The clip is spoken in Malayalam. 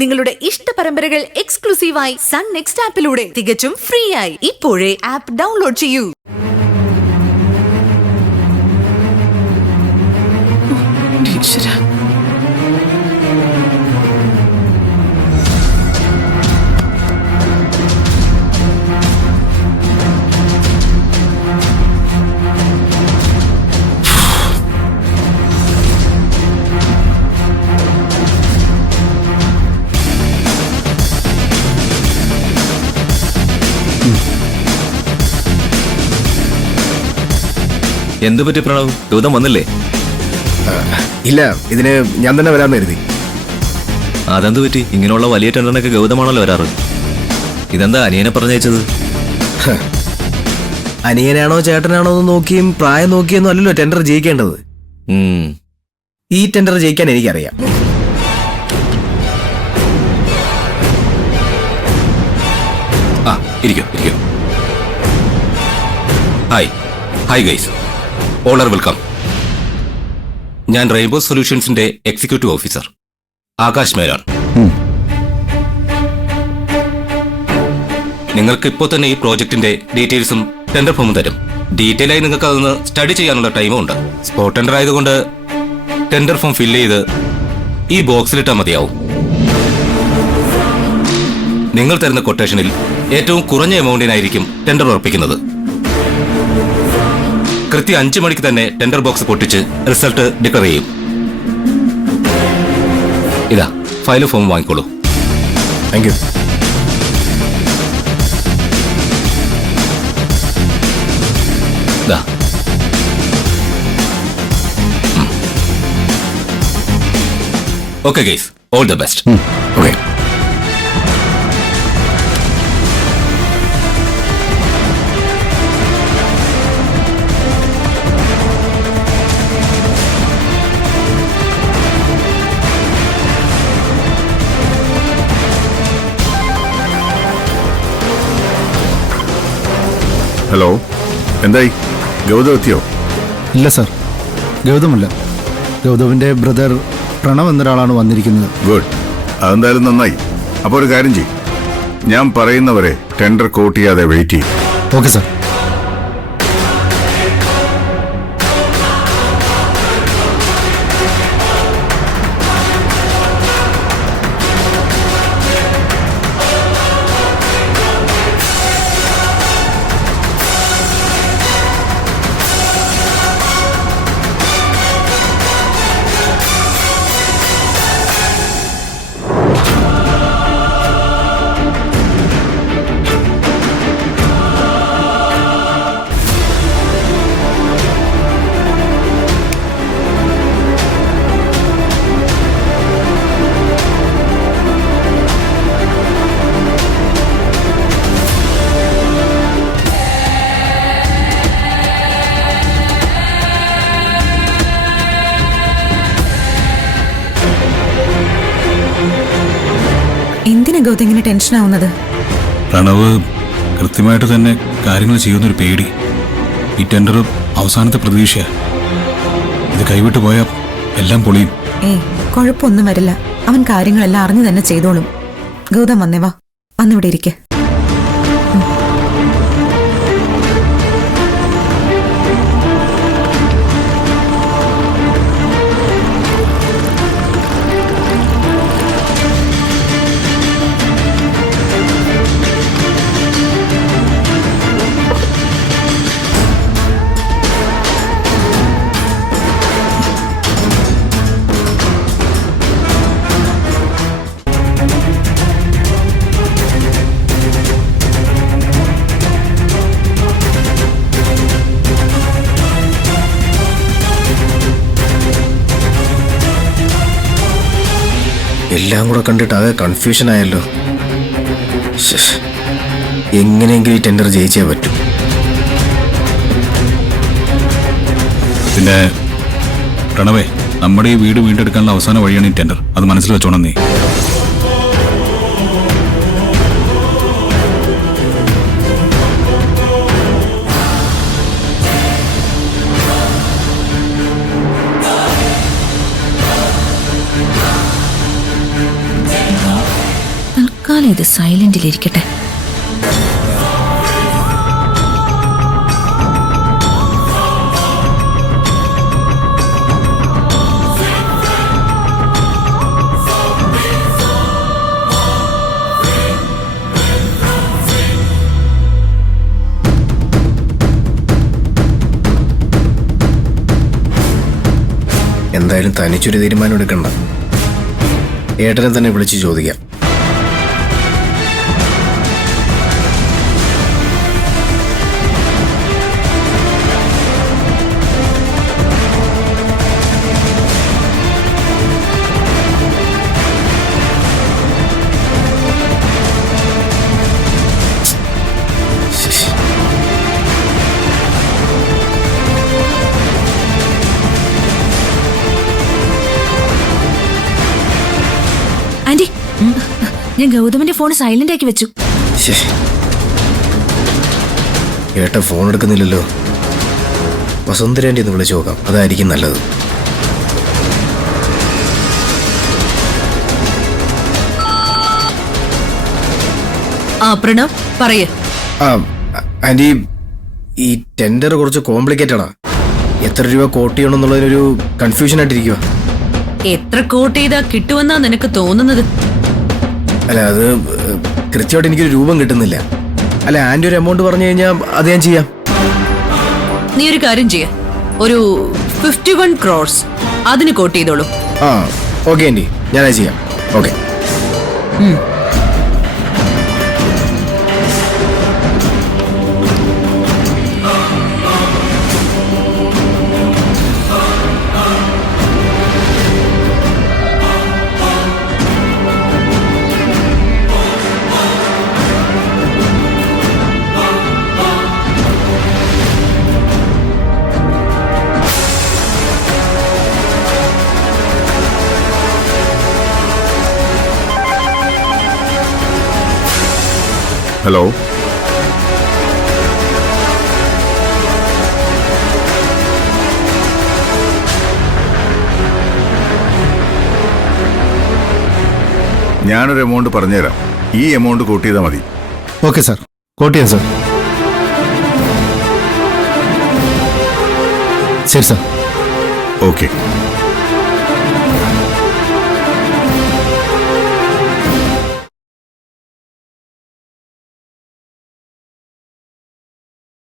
നിങ്ങളുടെ ഇഷ്ട പരമ്പരകൾ എക്സ്ക്ലൂസീവായി സൺ നെക്സ്റ്റ് ആപ്പിലൂടെ തികച്ചും ഫ്രീ ആയി ഇപ്പോഴേ ആപ്പ് ഡൗൺലോഡ് ചെയ്യൂ. എന്തു പറ്റി പ്രണവ്? ഗൗതം വന്നില്ലേ? ഇല്ല, ഇതിന് ഞാൻ തന്നെ വരാമെന്ന് കരുതി. അതെന്തു പറ്റി? ഇങ്ങനെയുള്ള വലിയ ടെൻഡറിനൊക്കെ ഗൗതമാണല്ലോ വരാറ്. ഇതെന്താ അനിയനെ പറഞ്ഞയച്ചത്? അനിയനാണോ ചേട്ടനാണോ എന്ന് നോക്കിയും പ്രായം നോക്കിയൊന്നും അല്ലല്ലോ ടെൻഡർ ജയിക്കേണ്ടത്. ഈ ടെൻഡർ ജയിക്കാൻ എനിക്കറിയാം. Hi guys, all are welcome. ഞാൻ റെയിൻബോ സൊല്യൂഷൻസിന്റെ എക്സിക്യൂട്ടീവ് ഓഫീസർ ആകാശ് മേനോൻ. നിങ്ങൾക്ക് ഇപ്പോൾ തന്നെ ഈ പ്രോജക്റ്റിന്റെ ഡീറ്റെയിൽസും ടെൻഡർ ഫോമും തരും. ഡീറ്റെയിൽ ആയി നിങ്ങൾക്ക് അതൊന്ന് സ്റ്റഡി ചെയ്യാനുള്ള ടൈമും ഉണ്ട്. സ്പോട്ട് ടെൻഡർ ആയതുകൊണ്ട് ടെൻഡർ ഫോം ഫില്ല് ചെയ്ത് ഈ ബോക്സിലിട്ടാൽ മതിയാവും. നിങ്ങൾ തരുന്ന കൊട്ടേഷനിൽ ഏറ്റവും കുറഞ്ഞ എമൗണ്ടിനായിരിക്കും ടെൻഡർ ഉറപ്പിക്കുന്നത്. കൃത്യം 5 മണിക്ക് തന്നെ ടെൻഡർ ബോക്സ് പൊട്ടിച്ച് റിസൾട്ട് ഡിക്ലെയർ ചെയ്യും. ഇതാ ഫയലും form വാങ്ങിക്കോളൂ. Thank you. Okay guys, all the best. Okay. Hello, എന്തായി? ഗൗതം എത്തിയോ? ഇല്ല സാർ, ഗൗതമല്ല, ഗൗതമിൻ്റെ ബ്രദർ പ്രണവ് എന്നൊരാളാണ് വന്നിരിക്കുന്നത്. ഗുഡ്, അതെന്തായാലും നന്നായി. അപ്പോൾ ഒരു കാര്യം ചെയ്യും, ഞാൻ പറയുന്നവരെ ടെൻഡർ കോട്ട് ചെയ്യാതെ വെയിറ്റ് ചെയ്യും. Okay sir. എന്തിനാ ഗൗതം ഇങ്ങനെ ടെൻഷൻ ആവുന്നത്? പ്രണവ് കൃത്യമായിട്ട് തന്നെ കാര്യങ്ങൾ ചെയ്യുന്നൊരു പേടി. ഈ ടെൻഡർ അവസാനത്തെ പ്രതീക്ഷയാ. ഇത് കൈവിട്ടു പോയാൽ എല്ലാം പൊളിയും. കുഴപ്പമൊന്നും വരില്ല. അവൻ കാര്യങ്ങളെല്ലാം അറിഞ്ഞു തന്നെ ചെയ്തോളും. ഗൗതം വന്നേ, വാ, വന്നിവിടെ ഇരിക്കെ. എല്ലാം കൂടെ കണ്ടിട്ട് ആകെ കൺഫ്യൂഷൻ ആയല്ലോ. എങ്ങനെയെങ്കിലും ഈ ടെൻഡർ ജയിച്ചേ പറ്റൂ. പിന്നെ പ്രണവേ, നമ്മുടെ ഈ വീട് വീണ്ടെടുക്കാനുള്ള അവസാന വഴിയാണ് ഈ ടെൻഡർ. അത് മനസ്സിൽ വെച്ചോണം നീ. തൽക്കാലം ഇത് സൈലന്റിലിരിക്കട്ടെ. എന്തായാലും തനിച്ചൊരു തീരുമാനം എടുക്കണ്ട. ഏട്ടനെ തന്നെ വിളിച്ച് ചോദിക്കാം. ആന്റി, ഞാൻ ഗൗതമിന്റെ ഫോൺ സൈലന്റ് ആക്കി വെച്ചു. ശ്ശേ. ഏട്ടൻ ഫോൺ എടുക്കുന്നില്ലല്ലോ. വസുന്ധരേൻ്റെ ഒന്ന് വിളിച്ചു നോക്കാം, അതായിരിക്കും നല്ലത്. പ്രണവ് പറയേ. ആന്റി, ഈ ടെൻഡർ കുറച്ച് കോംപ്ലിക്കേറ്റഡാ. എത്ര രൂപ കോട്ട് ചെയ്യണമെന്നുള്ളതിനൊരു കൺഫ്യൂഷൻ ആയിട്ടിരിക്കുക. എത്ര കോട്ട് ചെയ്താ കിട്ടുമെന്നാ നിനക്ക് തോന്നുന്നത്? അല്ല, അത് കൃത്യമായിട്ട് എനിക്കൊരു രൂപം കിട്ടുന്നില്ല. അല്ല, ആന്റി ഒരു എമൗണ്ട് പറഞ്ഞു കഴിഞ്ഞാൽ അത് ഞാൻ ചെയ്യാം. നീ ഒരു കാര്യം ചെയ്യ, ഒരു 51 crores അതിന് കോട്ട് ചെയ്തോളൂ. ഓക്കെ ആന്റി, ഞാനത് ചെയ്യാം. ഓക്കെ. ഹലോ, ഞാനൊരു എമൗണ്ട് പറഞ്ഞുതരാം. ഈ എമൗണ്ട് കൂട്ടി ചെയ്താൽ മതി. ഓക്കെ സാർ, കോട്ട് ചെയ്യാം സാർ. ശരി സാർ. ഓക്കെ.